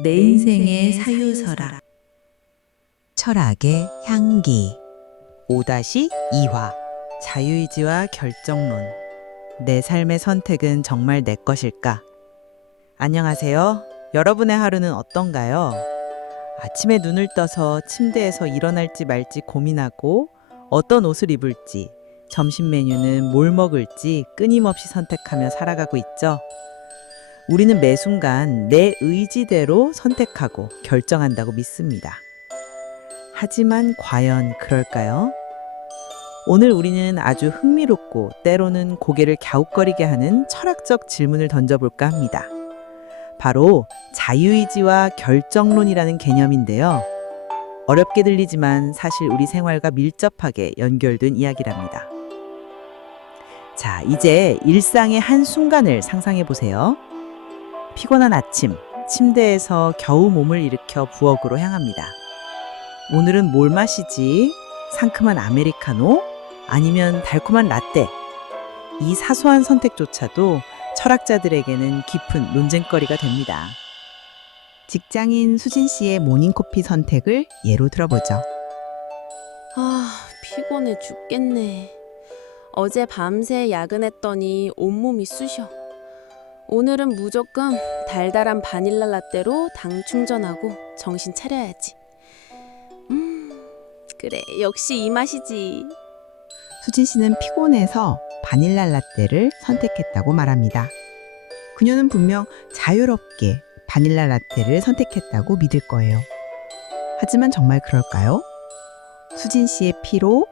내 인생의 사유서라. 철학의 향기 5-2화 자유의지와 결정론. 내 삶의 선택은 정말 내 것일까? 안녕하세요. 여러분의 하루는 어떤가요? 아침에 눈을 떠서 침대에서 일어날지 말지 고민하고 어떤 옷을 입을지, 점심 메뉴는 뭘 먹을지 끊임없이 선택하며 살아가고 있죠. 우리는 매 순간 내 의지대로 선택하고 결정한다고 믿습니다. 하지만 과연 그럴까요? 오늘 우리는 아주 흥미롭고 때로는 고개를 갸웃거리게 하는 철학적 질문을 던져볼까 합니다. 바로 자유의지와 결정론이라는 개념인데요. 어렵게 들리지만 사실 우리 생활과 밀접하게 연결된 이야기랍니다. 자, 이제 일상의 한 순간을 상상해 보세요. 피곤한 아침, 침대에서 겨우 몸을 일으켜 부엌으로 향합니다. 오늘은 뭘 마시지? 상큼한 아메리카노? 아니면 달콤한 라떼? 이 사소한 선택조차도 철학자들에게는 깊은 논쟁거리가 됩니다. 직장인 수진 씨의 모닝커피 선택을 예로 들어보죠. 피곤해 죽겠네. 어제 밤새 야근했더니 온몸이 쑤셔. 오늘은 무조건 달달한 바닐라 라떼로 당 충전하고 정신 차려야지. 그래, 역시 이 맛이지. 수진 씨는 피곤해서 바닐라 라떼를 선택했다고 말합니다. 그녀는 분명 자유롭게 바닐라 라떼를 선택했다고 믿을 거예요. 하지만 정말 그럴까요? 수진 씨의 피로,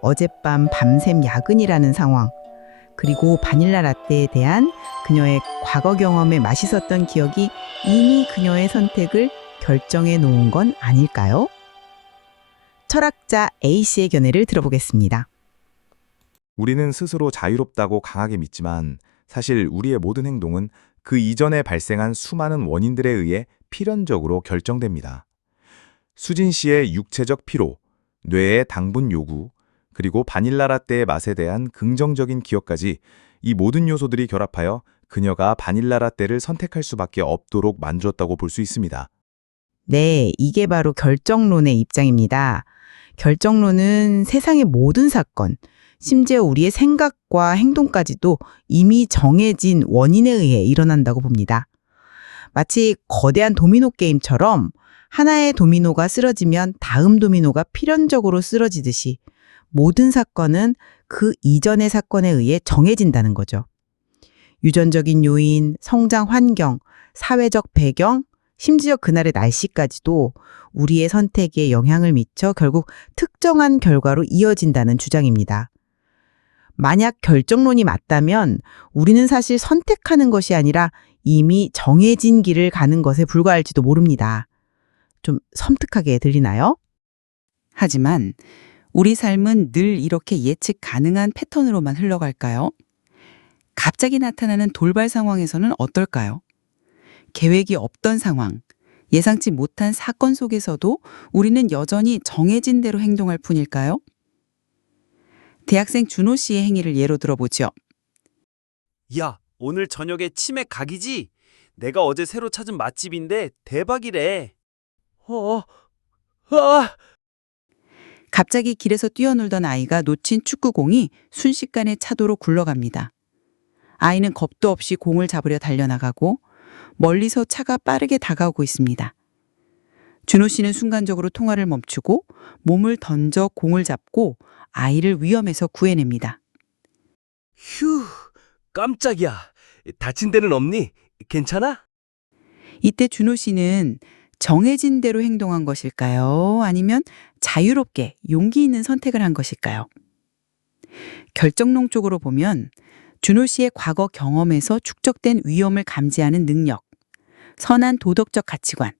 어젯밤 밤샘 야근이라는 상황, 그리고 바닐라 라떼에 대한 그녀의 과거 경험에 맛있었던 기억이 이미 그녀의 선택을 결정해 놓은 건 아닐까요? 철학자 A씨의 견해를 들어보겠습니다. 우리는 스스로 자유롭다고 강하게 믿지만 사실 우리의 모든 행동은 그 이전에 발생한 수많은 원인들에 의해 필연적으로 결정됩니다. 수진 씨의 육체적 피로, 뇌의 당분 요구, 그리고 바닐라 라떼의 맛에 대한 긍정적인 기억까지 이 모든 요소들이 결합하여 그녀가 바닐라 라떼를 선택할 수밖에 없도록 만들었다고 볼 수 있습니다. 네, 이게 바로 결정론의 입장입니다. 결정론은 세상의 모든 사건, 심지어 우리의 생각과 행동까지도 이미 정해진 원인에 의해 일어난다고 봅니다. 마치 거대한 도미노 게임처럼 하나의 도미노가 쓰러지면 다음 도미노가 필연적으로 쓰러지듯이 모든 사건은 그 이전의 사건에 의해 정해진다는 거죠. 유전적인 요인, 성장 환경, 사회적 배경, 심지어 그날의 날씨까지도 우리의 선택에 영향을 미쳐 결국 특정한 결과로 이어진다는 주장입니다. 만약 결정론이 맞다면 우리는 사실 선택하는 것이 아니라 이미 정해진 길을 가는 것에 불과할지도 모릅니다. 좀 섬뜩하게 들리나요? 하지만 우리 삶은 늘 이렇게 예측 가능한 패턴으로만 흘러갈까요? 갑자기 나타나는 돌발 상황에서는 어떨까요? 계획이 없던 상황, 예상치 못한 사건 속에서도 우리는 여전히 정해진 대로 행동할 뿐일까요? 대학생 준호 씨의 행위를 예로 들어보죠. 야, 오늘 저녁에 치맥 각이지? 내가 어제 새로 찾은 맛집인데 대박이래. 갑자기 길에서 뛰어놀던 아이가 놓친 축구공이 순식간에 차도로 굴러갑니다. 아이는 겁도 없이 공을 잡으려 달려나가고 멀리서 차가 빠르게 다가오고 있습니다. 준호 씨는 순간적으로 통화를 멈추고 몸을 던져 공을 잡고 아이를 위험에서 구해냅니다. 휴, 깜짝이야. 다친 데는 없니? 괜찮아? 이때 준호 씨는 정해진 대로 행동한 것일까요? 아니면 자유롭게 용기 있는 선택을 한 것일까요? 결정론 쪽으로 보면 준호 씨의 과거 경험에서 축적된 위험을 감지하는 능력, 선한 도덕적 가치관,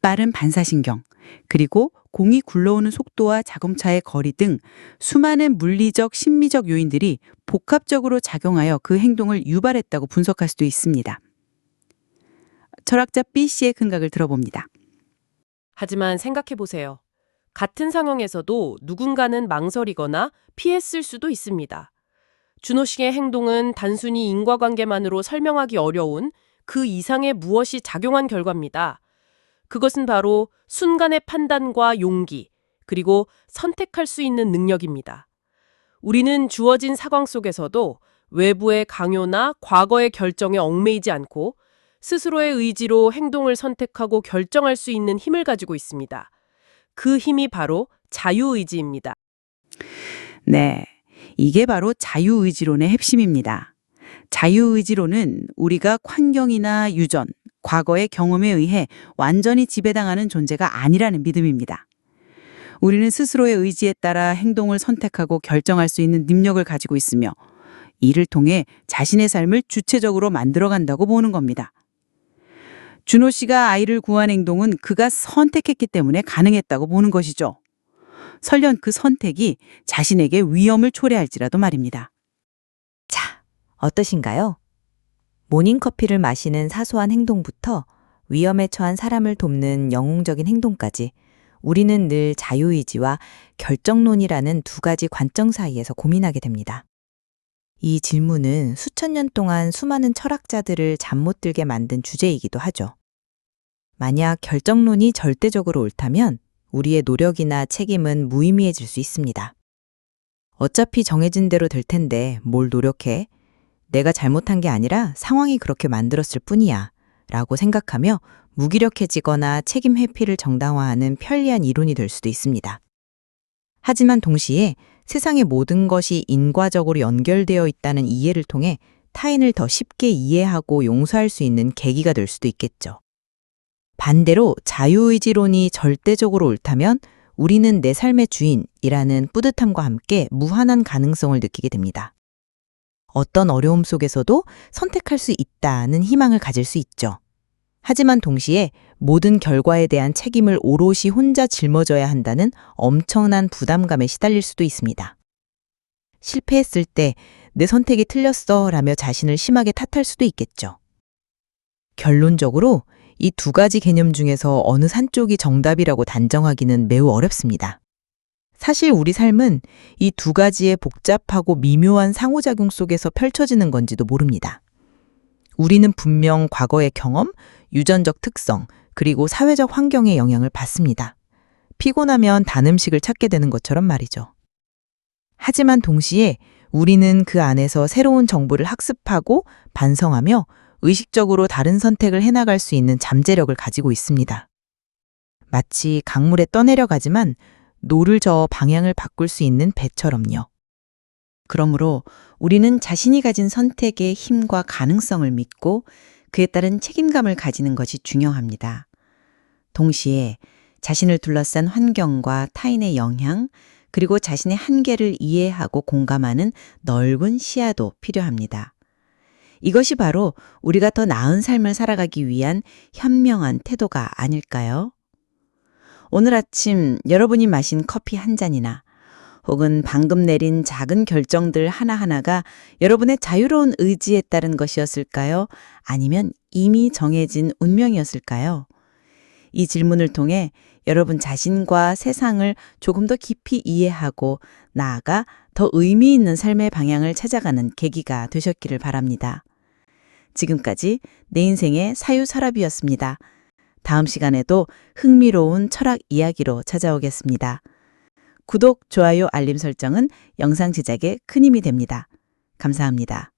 빠른 반사신경, 그리고 공이 굴러오는 속도와 자동차의 거리 등 수많은 물리적, 심미적 요인들이 복합적으로 작용하여 그 행동을 유발했다고 분석할 수도 있습니다. 철학자 B씨의 생각을 들어봅니다. 하지만 생각해보세요. 같은 상황에서도 누군가는 망설이거나 피했을 수도 있습니다. 준호 씨의 행동은 단순히 인과관계만으로 설명하기 어려운 그 이상의 무엇이 작용한 결과입니다. 그것은 바로 순간의 판단과 용기, 그리고 선택할 수 있는 능력입니다. 우리는 주어진 상황 속에서도 외부의 강요나 과거의 결정에 얽매이지 않고 스스로의 의지로 행동을 선택하고 결정할 수 있는 힘을 가지고 있습니다. 그 힘이 바로 자유의지입니다. 네, 이게 바로 자유의지론의 핵심입니다. 자유의지론은 우리가 환경이나 유전, 과거의 경험에 의해 완전히 지배당하는 존재가 아니라는 믿음입니다. 우리는 스스로의 의지에 따라 행동을 선택하고 결정할 수 있는 능력을 가지고 있으며 이를 통해 자신의 삶을 주체적으로 만들어간다고 보는 겁니다. 준호 씨가 아이를 구한 행동은 그가 선택했기 때문에 가능했다고 보는 것이죠. 설령 그 선택이 자신에게 위험을 초래할지라도 말입니다. 자, 어떠신가요? 모닝커피를 마시는 사소한 행동부터 위험에 처한 사람을 돕는 영웅적인 행동까지 우리는 늘 자유의지와 결정론이라는 두 가지 관점 사이에서 고민하게 됩니다. 이 질문은 수천 년 동안 수많은 철학자들을 잠 못 들게 만든 주제이기도 하죠. 만약 결정론이 절대적으로 옳다면 우리의 노력이나 책임은 무의미해질 수 있습니다. 어차피 정해진 대로 될 텐데 뭘 노력해? 내가 잘못한 게 아니라 상황이 그렇게 만들었을 뿐이야 라고 생각하며 무기력해지거나 책임 회피를 정당화하는 편리한 이론이 될 수도 있습니다. 하지만 동시에 세상의 모든 것이 인과적으로 연결되어 있다는 이해를 통해 타인을 더 쉽게 이해하고 용서할 수 있는 계기가 될 수도 있겠죠. 반대로 자유의지론이 절대적으로 옳다면 우리는 내 삶의 주인이라는 뿌듯함과 함께 무한한 가능성을 느끼게 됩니다. 어떤 어려움 속에서도 선택할 수 있다는 희망을 가질 수 있죠. 하지만 동시에 모든 결과에 대한 책임을 오롯이 혼자 짊어져야 한다는 엄청난 부담감에 시달릴 수도 있습니다. 실패했을 때 내 선택이 틀렸어 라며 자신을 심하게 탓할 수도 있겠죠. 결론적으로 이 두 가지 개념 중에서 어느 한쪽이 정답이라고 단정하기는 매우 어렵습니다. 사실 우리 삶은 이 두 가지의 복잡하고 미묘한 상호작용 속에서 펼쳐지는 건지도 모릅니다. 우리는 분명 과거의 경험, 유전적 특성, 그리고 사회적 환경의 영향을 받습니다. 피곤하면 단 음식을 찾게 되는 것처럼 말이죠. 하지만 동시에 우리는 그 안에서 새로운 정보를 학습하고 반성하며 의식적으로 다른 선택을 해나갈 수 있는 잠재력을 가지고 있습니다. 마치 강물에 떠내려가지만 노를 저어 방향을 바꿀 수 있는 배처럼요. 그러므로 우리는 자신이 가진 선택의 힘과 가능성을 믿고 그에 따른 책임감을 가지는 것이 중요합니다. 동시에 자신을 둘러싼 환경과 타인의 영향, 그리고 자신의 한계를 이해하고 공감하는 넓은 시야도 필요합니다. 이것이 바로 우리가 더 나은 삶을 살아가기 위한 현명한 태도가 아닐까요? 오늘 아침 여러분이 마신 커피 한 잔이나 혹은 방금 내린 작은 결정들 하나하나가 여러분의 자유로운 의지에 따른 것이었을까요? 아니면 이미 정해진 운명이었을까요? 이 질문을 통해 여러분 자신과 세상을 조금 더 깊이 이해하고 나아가 더 의미 있는 삶의 방향을 찾아가는 계기가 되셨기를 바랍니다. 지금까지 내 인생의 사유서랍이었습니다. 다음 시간에도 흥미로운 철학 이야기로 찾아오겠습니다. 구독, 좋아요, 알림 설정은 영상 제작에 큰 힘이 됩니다. 감사합니다.